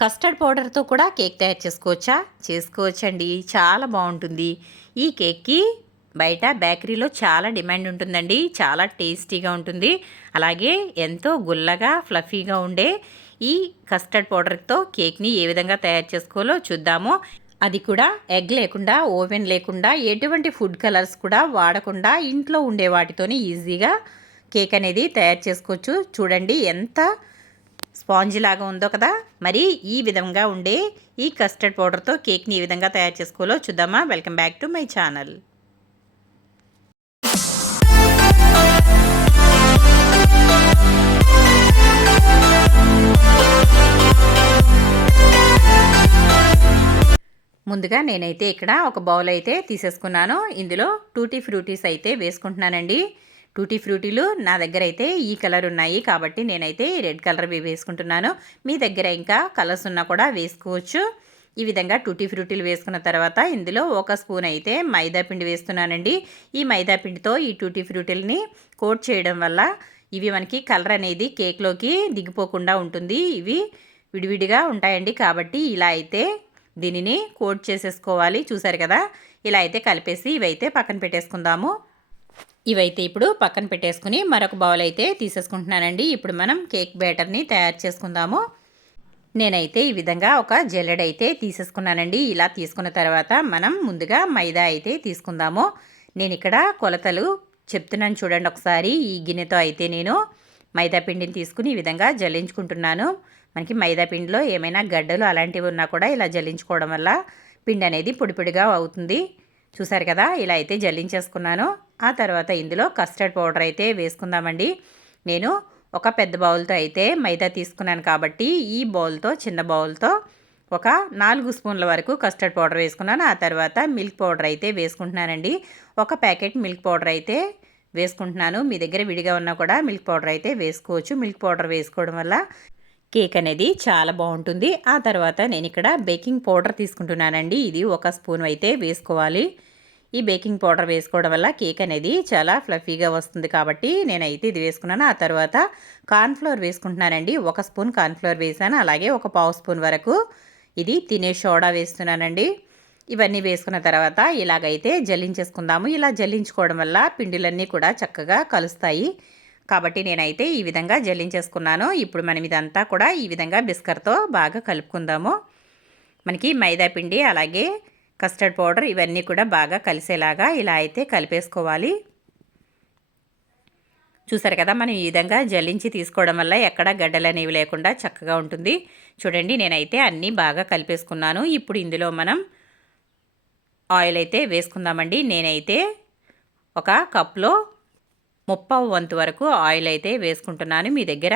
Custard పౌడర్తో కూడా cake తయారు చేసుకోవచ్చా? చేసుకోవచ్చండి. చాలా బాగుంటుంది. ఈ కేక్కి బయట బేకరీలో చాలా డిమాండ్ ఉంటుందండి. చాలా టేస్టీగా ఉంటుంది. అలాగే ఎంతో గుల్లగా ఫ్లఫీగా ఉండే ఈ కస్టర్డ్ పౌడర్తో కేక్ని ఏ విధంగా తయారు చేసుకోవాలో చూద్దాము. అది కూడా ఎగ్ లేకుండా, ఓవెన్ లేకుండా, ఎటువంటి ఫుడ్ కలర్స్ కూడా వాడకుండా ఇంట్లో ఉండే వాటితోనే ఈజీగా కేక్ అనేది తయారు చేసుకోవచ్చు. చూడండి ఎంత స్పాంజ్ లాగా ఉందో కదా. మరి ఈ విధంగా ఉండే ఈ కస్టర్డ్ పౌడర్తో కేక్ని ఏ విధంగా తయారు చేసుకోవాలో చూద్దామా. Welcome back to my channel. ముందుగా నేనైతే ఇక్కడ ఒక బౌల్ అయితే తీసేసుకున్నాను. ఇందులో టూటీ ఫ్రూటీస్ అయితే వేసుకుంటున్నానండి. టూటీ ఫ్రూటీలు నా దగ్గర అయితే ఈ కలర్ ఉన్నాయి కాబట్టి నేనైతే రెడ్ కలర్వి వేసుకుంటున్నాను. మీ దగ్గర ఇంకా కలర్స్ ఉన్నా కూడా వేసుకోవచ్చు. ఈ విధంగా టూటీ ఫ్రూటీలు వేసుకున్న తర్వాత ఇందులో ఒక స్పూన్ అయితే మైదా పిండి వేస్తున్నానండి. ఈ మైదా పిండితో ఈ టూటీ ఫ్రూటీలని కోట్ చేయడం వల్ల ఇవి మనకి కలర్ అనేది కేక్లోకి దిగిపోకుండా ఉంటుంది. ఇవి విడివిడిగా ఉంటాయండి కాబట్టి ఇలా అయితే దీనిని కోట్ చేసేసుకోవాలి. చూసారు కదా, ఇలా అయితే కలిపేసి ఇవైతే పక్కన పెట్టేసుకుందాము. ఇవైతే ఇప్పుడు పక్కన పెట్టేసుకుని మరొక బౌల్ అయితే తీసేసుకుంటున్నానండి. ఇప్పుడు మనం కేక్ బ్యాటర్ని తయారు చేసుకుందాము. నేనైతే ఈ విధంగా ఒక జల్లెడ అయితే తీసేసుకున్నానండి. ఇలా తీసుకున్న తర్వాత మనం ముందుగా మైదా అయితే తీసుకుందాము. నేను ఇక్కడ కొలతలు చెప్తున్నాను చూడండి ఒకసారి. ఈ గిన్నెతో అయితే నేను మైదా పిండిని తీసుకుని ఈ విధంగా జల్లించుకుంటున్నాను. మనకి మైదా పిండిలో ఏమైనా గడ్డలు అలాంటివి ఉన్నా కూడా ఇలా జల్లించుకోవడం వల్ల పిండి అనేది పొడి పొడిగా అవుతుంది. చూసారు కదా, ఇలా అయితే జల్లించేసుకున్నాను. ఆ తర్వాత ఇందులో కస్టర్డ్ పౌడర్ అయితే వేసుకుందామండి. నేను ఒక పెద్ద బౌల్తో అయితే మైదా తీసుకున్నాను కాబట్టి ఈ బౌల్తో, చిన్న బౌల్తో ఒక 4 స్పూన్ల వరకు కస్టర్డ్ పౌడర్ వేసుకున్నాను. ఆ తర్వాత మిల్క్ పౌడర్ అయితే వేసుకుంటున్నానండి. ఒక ప్యాకెట్ మిల్క్ పౌడర్ అయితే వేసుకుంటున్నాను. మీ దగ్గర విడిగా ఉన్నా కూడా మిల్క్ పౌడర్ అయితే వేసుకోవచ్చు. మిల్క్ పౌడర్ వేసుకోవడం వల్ల కేక్ అనేది చాలా బాగుంటుంది. ఆ తర్వాత నేను ఇక్కడ బేకింగ్ పౌడర్ తీసుకుంటున్నానండి. ఇది ఒక స్పూన్ అయితే వేసుకోవాలి. ఈ బేకింగ్ పౌడర్ వేసుకోవడం వల్ల కేక్ అనేది చాలా ఫ్లఫీగా వస్తుంది కాబట్టి నేనైతే ఇది వేసుకున్నాను. ఆ తర్వాత కార్న్ఫ్లోర్ వేసుకుంటున్నానండి. ఒక స్పూన్ కార్న్ఫ్లోర్ వేసాను. అలాగే ఒక పావు స్పూన్ వరకు ఇది తినే సోడా వేస్తున్నానండి. ఇవన్నీ వేసుకున్న తర్వాత ఇలాగైతే జల్లించేసుకుందాము. ఇలా జల్లించుకోవడం వల్ల పిండిలన్నీ కూడా చక్కగా కలుస్తాయి కాబట్టి నేనైతే ఈ విధంగా జల్లించేసుకున్నాను. ఇప్పుడు మనం ఇదంతా కూడా ఈ విధంగా బిస్కర్తో బాగా కలుపుకుందాము. మనకి మైదా పిండి అలాగే కస్టర్డ్ పౌడర్ ఇవన్నీ కూడా బాగా కలిసేలాగా ఇలా అయితే కలిపేసుకోవాలి. చూసారు కదా, మనం ఈ విధంగా జల్లించి తీసుకోవడం వల్ల ఎక్కడ గడ్డలు అనేవి లేకుండా చక్కగా ఉంటుంది. చూడండి, నేనైతే అన్నీ బాగా కలిపేసుకున్నాను. ఇప్పుడు ఇందులో మనం ఆయిల్ అయితే వేసుకుందామండి. నేనైతే ఒక కప్లో 30 వంతు వరకు ఆయిల్ అయితే వేసుకుంటున్నాను. మీ దగ్గర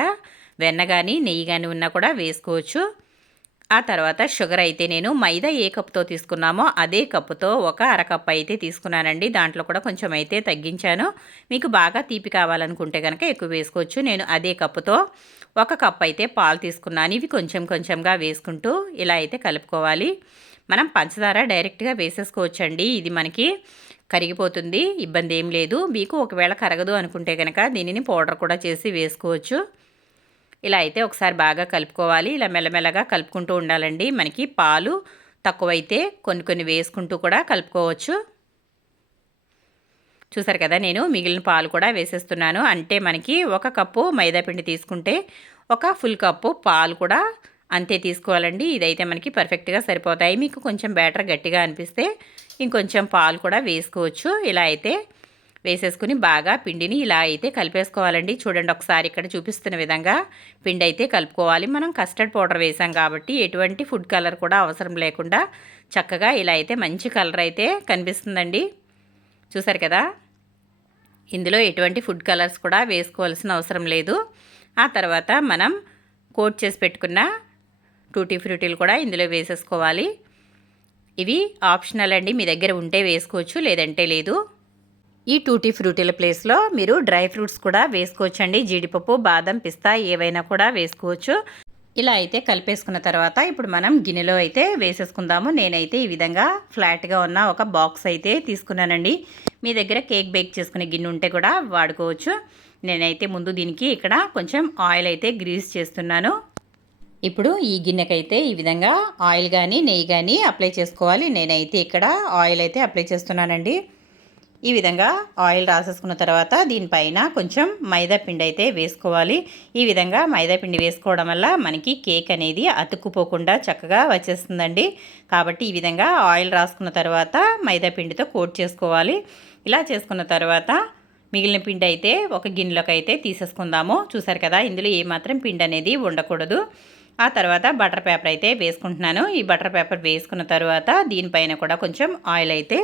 వెన్న కానీ నెయ్యి కానీ ఉన్నా కూడా వేసుకోవచ్చు. ఆ తర్వాత షుగర్ అయితే నేను మైదా ఏ కప్పుతో తీసుకున్నామో అదే కప్పుతో ఒక అరకప్పు అయితే తీసుకున్నానండి. దాంట్లో కూడా కొంచెం అయితే తగ్గించాను. మీకు బాగా తీపి కావాలనుకుంటే కనుక ఎక్కువ వేసుకోవచ్చు. నేను అదే కప్పుతో ఒక కప్పు అయితే పాలు తీసుకున్నాను. ఇవి కొంచెం కొంచెంగా వేసుకుంటూ ఇలా అయితే కలుపుకోవాలి. మనం పంచదార డైరెక్ట్గా వేసేసుకోవచ్చండి. ఇది మనకి కరిగిపోతుంది, ఇబ్బంది ఏం లేదు. మీకు ఒకవేళ కరగదు అనుకుంటే కనుక దీనిని పౌడర్ కూడా చేసి వేసుకోవచ్చు. ఇలా అయితే ఒకసారి బాగా కలుపుకోవాలి. ఇలా మెల్లమెల్లగా కలుపుకుంటూ ఉండాలండి. మనకి పాలు తక్కువైతే కొన్ని కొన్ని వేసుకుంటూ కూడా కలుపుకోవచ్చు. చూసారు కదా, నేను మిగిలిన పాలు కూడా వేసేస్తున్నాను. అంటే మనకి ఒక కప్పు మైదాపిండి తీసుకుంటే ఒక ఫుల్ కప్పు పాలు కూడా అంతే తీసుకోవాలండి. ఇదైతే మనకి పర్ఫెక్ట్గా సరిపోతాయి. మీకు కొంచెం బ్యాటర్ గట్టిగా అనిపిస్తే ఇంకొంచెం పాలు కూడా వేసుకోవచ్చు. ఇలా అయితే వేసేసుకుని బాగా పిండిని ఇలా అయితే కలిపేసుకోవాలండి. చూడండి ఒకసారి ఇక్కడ చూపిస్తున్న విధంగా పిండి అయితే కలుపుకోవాలి. మనం కస్టర్డ్ పౌడర్ వేసాం కాబట్టి ఎటువంటి ఫుడ్ కలర్ కూడా అవసరం లేకుండా చక్కగా ఇలా అయితే మంచి కలర్ అయితే కనిపిస్తుందండి. చూసారు కదా, ఇందులో ఎటువంటి ఫుడ్ కలర్స్ కూడా వేసుకోవాల్సిన అవసరం లేదు. ఆ తర్వాత మనం కోట్ చేసి పెట్టుకున్న టూటీ ఫ్రూటీలు కూడా ఇందులో వేసేసుకోవాలి. ఇవి ఆప్షనల్ అండి. మీ దగ్గర ఉంటే వేసుకోవచ్చు, లేదంటే లేదు. ఈ టూటీ ఫ్రూటీల ప్లేస్లో మీరు డ్రై ఫ్రూట్స్ కూడా వేసుకోవచ్చు అండి. జీడిపప్పు, బాదం, పిస్తా ఏవైనా కూడా వేసుకోవచ్చు. ఇలా అయితే కలిపేసుకున్న తర్వాత ఇప్పుడు మనం గిన్నెలో అయితే వేసేసుకుందాము. నేనైతే ఈ విధంగా ఫ్లాట్గా ఉన్న ఒక బాక్స్ అయితే తీసుకున్నానండి. మీ దగ్గర కేక్ బేక్ చేసుకునే గిన్నె ఉంటే కూడా వాడుకోవచ్చు. నేనైతే ముందు దీనికి ఇక్కడ కొంచెం ఆయిల్ అయితే గ్రీస్ చేస్తున్నాను. ఇప్పుడు ఈ గిన్నెకైతే ఈ విధంగా ఆయిల్ కానీ నెయ్యి కానీ అప్లై చేసుకోవాలి. నేనైతే ఇక్కడ ఆయిల్ అయితే అప్లై చేస్తున్నానండి. ఈ విధంగా ఆయిల్ రాసేసుకున్న తర్వాత దీనిపైన కొంచెం మైదా పిండి అయితే వేసుకోవాలి. ఈ విధంగా మైదా పిండి వేసుకోవడం వల్ల మనకి కేక్ అనేది అతుక్కుపోకుండా చక్కగా వచ్చేస్తుందండి. కాబట్టి ఈ విధంగా ఆయిల్ రాసుకున్న తర్వాత మైదా పిండితో కోట్ చేసుకోవాలి. ఇలా చేసుకున్న తర్వాత మిగిలిన పిండి అయితే ఒక గిన్నెలోకి అయితే తీసేసుకుందాము. చూసారు కదా, ఇందులో ఏమాత్రం పిండి అనేది ఉండకూడదు. ఆ తర్వాత బటర్ పేపర్ అయితే వేసుకుంటున్నాను. ఈ బటర్ పేపర్ వేసుకున్న తర్వాత దీనిపైన కూడా కొంచెం ఆయిల్ అయితే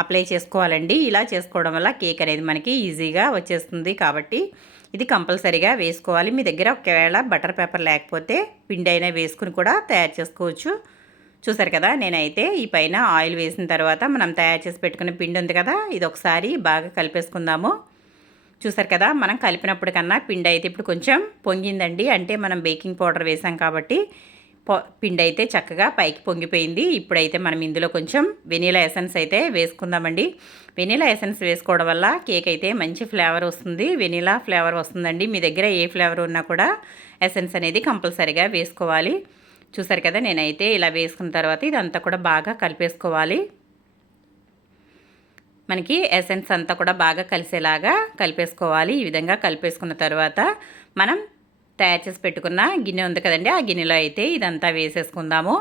అప్లై చేసుకోవాలండి. ఇలా చేసుకోవడం వల్ల కేక్ అనేది మనకి ఈజీగా వచ్చేస్తుంది. కాబట్టి ఇది కంపల్సరీగా వేసుకోవాలి. మీ దగ్గర ఒకవేళ బటర్ పేపర్ లేకపోతే పిండి అయినా వేసుకుని కూడా తయారు చేసుకోవచ్చు. చూసారు కదా, నేనైతే ఈ పైన ఆయిల్ వేసిన తర్వాత మనం తయారు చేసి పెట్టుకున్న పిండి ఉంది కదా, ఇది ఒకసారి బాగా కలిపేసుకుందాము. చూసారు కదా, మనం కలిపినప్పుడు కన్నా పిండి అయితే ఇప్పుడు కొంచెం పొంగిందండి. అంటే మనం బేకింగ్ పౌడర్ వేసాం కాబట్టి పిండి అయితే చక్కగా పైకి పొంగిపోయింది. ఇప్పుడైతే మనం ఇందులో కొంచెం వెనీలా ఎసెన్స్ అయితే వేసుకుందామండి. వెనీలా ఎసెన్స్ వేసుకోవడం వల్ల కేక్ అయితే మంచి ఫ్లేవర్ వస్తుంది. వెనీలా ఫ్లేవర్ వస్తుందండి. మీ దగ్గర ఏ ఫ్లేవర్ ఉన్నా కూడా ఎసెన్స్ అనేది కంపల్సరీగా వేసుకోవాలి. చూసారు కదా, నేనైతే ఇలా వేసుకున్న తర్వాత ఇదంతా కూడా బాగా కలిపేసుకోవాలి. మనకి ఎసెన్స్ అంతా కూడా బాగా కలిసేలాగా కలిపేసుకోవాలి. ఈ విధంగా కలిపేసుకున్న తర్వాత మనం తయారు చేసి పెట్టుకున్న గిన్నె ఉంది కదండి, ఆ గిన్నెలో అయితే ఇదంతా వేసేసుకుందాము.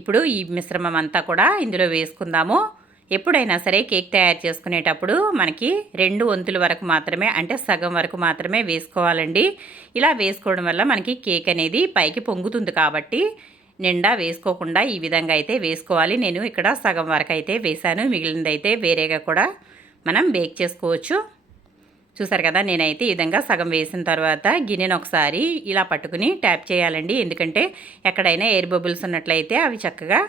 ఇప్పుడు ఈ మిశ్రమం అంతా కూడా ఇందులో వేసుకుందాము. ఎప్పుడైనా సరే కేక్ తయారు చేసుకునేటప్పుడు మనకి 2 వంతుల వరకు మాత్రమే, అంటే సగం వరకు మాత్రమే వేసుకోవాలండి. ఇలా వేసుకోవడం వల్ల మనకి కేక్ అనేది పైకి పొంగుతుంది. కాబట్టి నిండా వేసుకోకుండా ఈ విధంగా అయితే వేసుకోవాలి. నేను ఇక్కడ సగం వరకు అయితే వేసాను. మిగిలినదైతే వేరేగా కూడా మనం బేక్ చేసుకోవచ్చు. చూసారు కదా, నేనైతే ఈ విధంగా సగం వేసిన తర్వాత గిన్నెను ఒకసారి ఇలా పట్టుకుని ట్యాప్ చేయాలండి. ఎందుకంటే ఎక్కడైనా ఎయిర్ బబుల్స్ ఉన్నట్లయితే అవి చక్కగా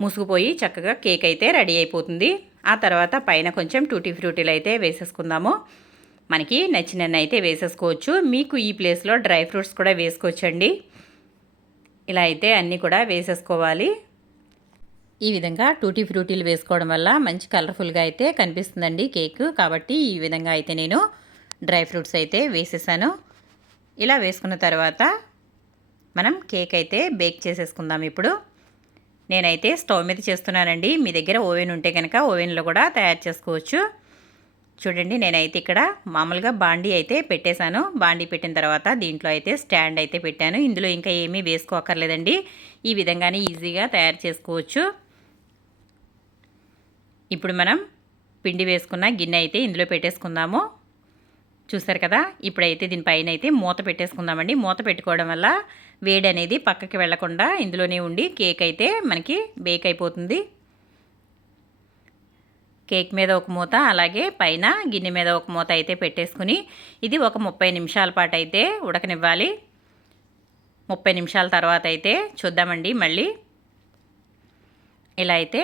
మూసుకుపోయి చక్కగా కేక్ అయితే రెడీ అయిపోతుంది. ఆ తర్వాత పైన కొంచెం టూటీ ఫ్రూటీలు అయితే వేసేసుకుందాము. మనకి నచ్చినన్ని అయితే వేసేసుకోవచ్చు. మీకు ఈ ప్లేస్లో డ్రై ఫ్రూట్స్ కూడా వేసుకోవచ్చండి. ఇలా అయితే అన్నీ కూడా వేసేసుకోవాలి. ఈ విధంగా టూటీ ఫ్రూటీలు వేసుకోవడం వల్ల మంచి కలర్ఫుల్గా అయితే కనిపిస్తుందండి కేక్. కాబట్టి ఈ విధంగా అయితే నేను డ్రై ఫ్రూట్స్ అయితే వేసేసాను. ఇలా వేసుకున్న తర్వాత మనం కేక్ అయితే బేక్ చేసేసుకుందాం. ఇప్పుడు నేనైతే స్టవ్ మీద చేస్తున్నానండి. మీ దగ్గర ఓవెన్ ఉంటే కనుక ఓవెన్లో కూడా తయారు చేసుకోవచ్చు. చూడండి, నేనైతే ఇక్కడ మామూలుగా బాండీ అయితే పెట్టేశాను. బాండీ పెట్టిన తర్వాత దీంట్లో అయితే స్టాండ్ అయితే పెట్టాను. ఇందులో ఇంకా ఏమీ వేసుకోక్కర్లేదండి. ఈ విధంగానే ఈజీగా తయారు చేసుకోవచ్చు. ఇప్పుడు మనం పిండి వేసుకున్న గిన్నె అయితే ఇందులో పెట్టేసుకుందాము. చూసారు కదా, ఇప్పుడైతే దీనిపైన అయితే మూత పెట్టేసుకుందామండి. మూత పెట్టుకోవడం వల్ల వేడి అనేది పక్కకి వెళ్లకుండా ఇందులోనే ఉండి కేక్ అయితే మనకి బేక్ అయిపోతుంది. కేక్ మీద ఒక మూత, అలాగే పైన గిన్నె మీద ఒక మూత అయితే పెట్టేసుకుని ఇది ఒక 30 నిమిషాల పాటు అయితే ఉడకనివ్వాలి. 30 నిమిషాల తర్వాత అయితే చూద్దామండి. మళ్ళీ ఇలా అయితే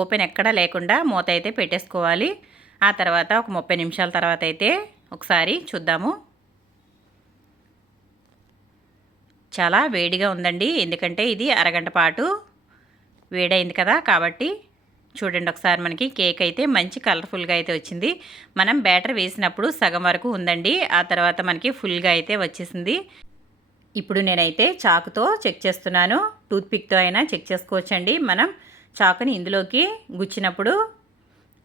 ఓపెన్ ఎక్కడా లేకుండా మూత అయితే పెట్టేసుకోవాలి. ఆ తర్వాత ఒక 30 నిమిషాల తర్వాత అయితే ఒకసారి చూద్దాము. చాలా వేడిగా ఉందండి. ఎందుకంటే ఇది అరగంట పాటు వేడైంది కదా, కాబట్టి చూడండి ఒకసారి మనకి కేక్ అయితే మంచి కలర్ఫుల్గా అయితే వచ్చింది. మనం బ్యాటర్ వేసినప్పుడు సగం వరకు ఉందండి. ఆ తర్వాత మనకి ఫుల్గా అయితే వచ్చేసింది. ఇప్పుడు నేనైతే చాకుతో చెక్ చేస్తున్నాను. టూత్పిక్తో అయినా చెక్ చేసుకోవచ్చండి. మనం చాకుని ఇందులోకి గుచ్చినప్పుడు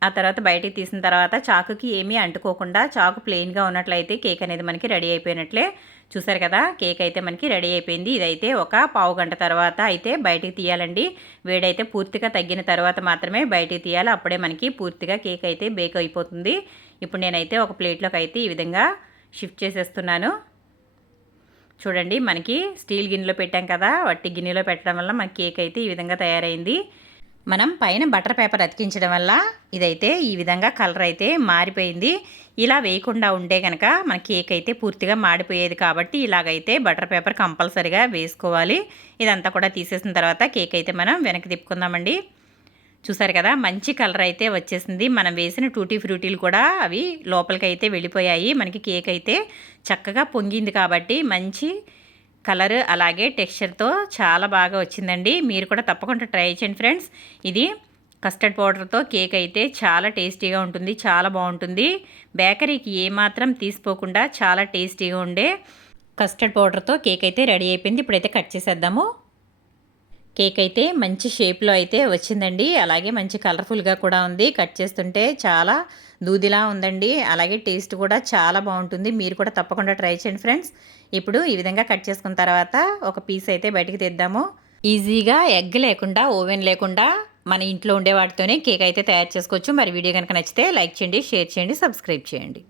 ఆ తర్వాత బయటికి తీసిన తర్వాత చాకుకి ఏమీ అంటుకోకుండా చాకు ప్లెయిన్గా ఉన్నట్లయితే కేక్ అనేది మనకి రెడీ అయిపోయినట్లే. చూసారు కదా, కేక్ అయితే మనకి రెడీ అయిపోయింది. ఇదైతే ఒక పావు గంట తర్వాత అయితే బయటికి తీయాలండి. వేడైతే పూర్తిగా తగ్గిన తర్వాత మాత్రమే బయటికి తీయాలి. అప్పుడే మనకి పూర్తిగా కేక్ అయితే బేక్ అయిపోతుంది. ఇప్పుడు నేనైతే ఒక ప్లేట్లోకి అయితే ఈ విధంగా షిఫ్ట్ చేసేస్తున్నాను. చూడండి, మనకి స్టీల్ గిన్నెలో పెట్టాం కదా, వట్టి గిన్నెలో పెట్టడం వల్ల మన కేక్ అయితే ఈ విధంగా తయారైంది. మనం పైన బటర్ పేపర్ అతికించడం వల్ల ఇదైతే ఈ విధంగా కలర్ అయితే మారిపోయింది. ఇలా వేయకుండా ఉంటే కనుక మన కేక్ అయితే పూర్తిగా మాడిపోయేది. కాబట్టి ఇలాగైతే బటర్ పేపర్ కంపల్సరీగా వేసుకోవాలి. ఇదంతా కూడా తీసేసిన తర్వాత కేక్ అయితే మనం వెనక్కి తిప్పుకుందామండి. చూసారు కదా, మంచి కలర్ అయితే వచ్చేసింది. మనం వేసిన టూటీ ఫ్రూటీలు కూడా అవి లోపలికి అయితే వెళ్ళిపోయాయి. మనకి కేక్ అయితే చక్కగా పొంగింది కాబట్టి మంచి కలర్ అలాగే టెక్స్చర్తో చాలా బాగా వచ్చిందండి. మీరు కూడా తప్పకుండా ట్రై చేయండి ఫ్రెండ్స్. ఇది కస్టర్డ్ పౌడర్తో కేక్ అయితే చాలా టేస్టీగా ఉంటుంది, చాలా బాగుంటుంది. బేకరీకి ఏమాత్రం తీసిపోకుండా చాలా టేస్టీగా ఉండే కస్టర్డ్ పౌడర్తో కేక్ అయితే రెడీ అయిపోయింది. ఇప్పుడైతే కట్ చేసేద్దాము. కేక్ అయితే మంచి షేప్లో అయితే వచ్చిందండి. అలాగే మంచి కలర్ఫుల్గా కూడా ఉంది. కట్ చేస్తుంటే చాలా దూదిలా ఉందండి. అలాగే టేస్ట్ కూడా చాలా బాగుంటుంది. మీరు కూడా తప్పకుండా ట్రై చేయండి ఫ్రెండ్స్. ఇప్పుడు ఈ విధంగా కట్ చేసుకున్న తర్వాత ఒక పీస్ అయితే బయటికి తెద్దాము. ఈజీగా ఎగ్ లేకుండా, ఓవెన్ లేకుండా మన ఇంట్లో ఉండే వాటితోనే కేక్ అయితే తయారు చేసుకోవచ్చు. మరి వీడియో కనుక నచ్చితే లైక్ చేయండి, షేర్ చేయండి, సబ్స్క్రైబ్ చేయండి.